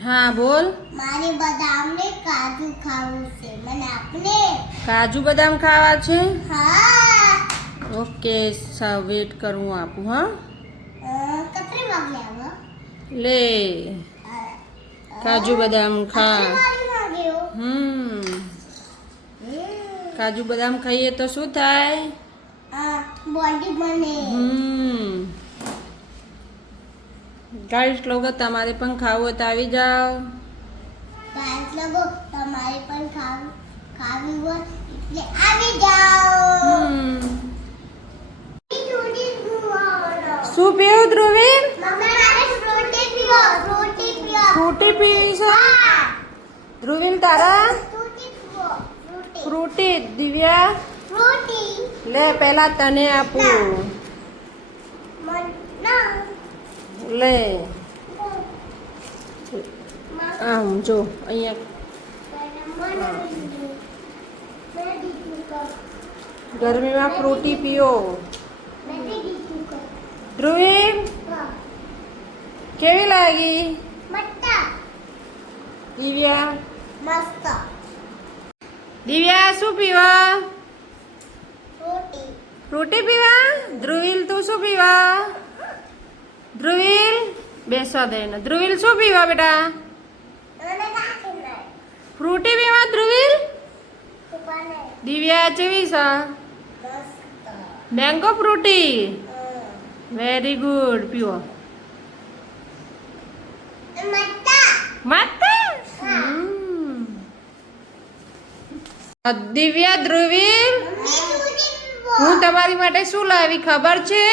હા બોલ. મારે બદામને કાજુ ખાવું છે. મને આપને? કાજુ બદામ ખાવા છે? હા. ઓકે સા વેટ કરું આપું હા? અ, વાગે આવો? લે. કાજુ બદામ ખા. હમ. કાજુ બદામ ખાઈએ તો શું થાય? બોડી બને. હમ. ગાઈસ લોકો તમારે પણ ખાવું તો આવી જાઓ. લોકો તમારે પણ ખાવું ખાવી હોય એટલે આવી જાઓ. શું પીવું ધ્રુવીર ફ્રૂટી પીવો છે હા. તારા? ફ્રૂટી દિવ્યા? લે પહેલા તને આપું મન ના લે મન આમ જો અહીંયા ગરમીમાં ફ્રૂટી પીઓ ધ્રુવીલ કેવી લાગી દિવ્યા મસ્ત દિવ્યા શું પીવા રોટી ફ્રૂટી પીવા ધ્રુવીલ તું શું પીવા ધ્રુવીલ બેસવા દે ને. ધ્રુવીલ શું પીવા બેટા? ફ્રૂટી પીવા ધ્રુવીલ? દિવ્યા ચેવી સા મેંગો ફ્રૂટી? વેરી ગુડ પીવો. દિવ્યા ધ્રુવીલ? હું તમારી માટે શું લાવી ખબર છે?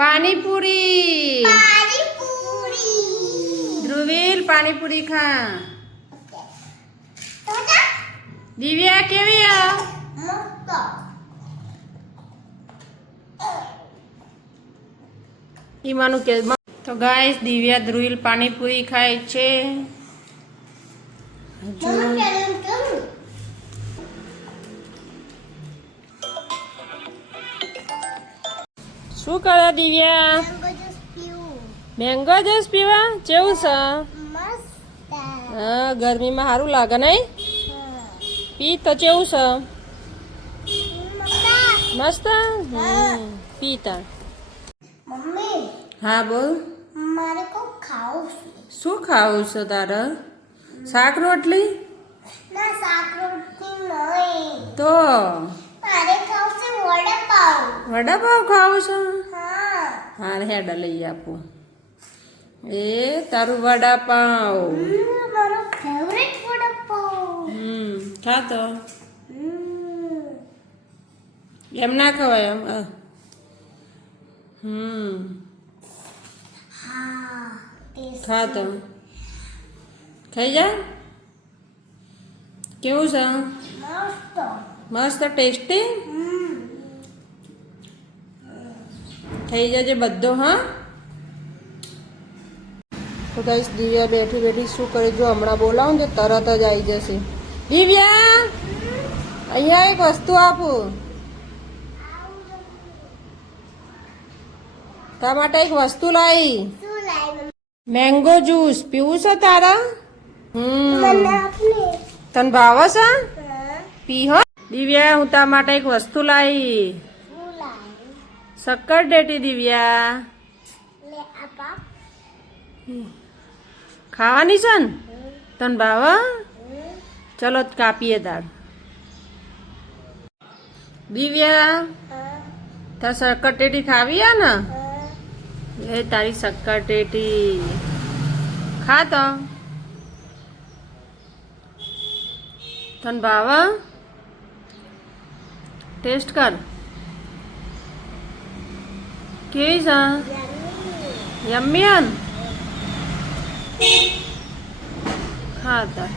પાણીપુરી પાણીપુરી ધ્રુવીલ પાણીપુરી ખા તો જા દિવ્યા કેવી આ મસ્ત ઈમાનું કે તો ગાઈસ દિવ્યા ધ્રુવીલ પાણીપુરી ખાય છે હજુ શું કરે દિવ્યા? મેંગો જ્યુસ પીવું? કેવું છે? હા ગરમીમાં સારું લાગે નહીં. પી તો કેવું છે. મસ્ત? પીતા હા બોલ. મારે કોઈ ખાવું છે. શું ખાવું છે તારે? શાક રોટલી? ના શાક રોટલી નહીં. તો? વડાપાવ વડાપાવ ખાવું છે હા હા હેડ લઈ આપું એ તારું વડાપાવ હમ, મારો ફેવરેટ વડાપાવ હમ ખા તો હમ, એમ ના ખવાય એમ અ. હમ હા ટેસ્ટ ખા તો ખાઈ જા કેવું છે મસ્ત મસ્ત ટેસ્ટી હમ થઈ જજે બધો હા? તો ગાઈસ દિવ્યા બેઠી બેઠી શું કરે જો હમણાં બોલાવું ને તરત જ આવી જશે. દિવ્યા અહીંયા એક વસ્તુ આપું. તારા માટે એક વસ્તુ લાવી. Mango juice. પીવું છે તારા? હમ. તને ભાવે છે? પી હો. દિવ્યા હું તારા માટે એક વસ્તુ લાવી. શક્કર ડેટી દિવ્યા. ખાવાની છે ને? તને ભાવે ચલો કાપીએ દાળ. દિવ્યા તાર શક્કર ટેટી ખાવી ને? એ તારી શક્કર ટેટી ખા તો. તન ભાવે ટેસ્ટ કર. કેવી છે? યમ્મી હન? ખા તાર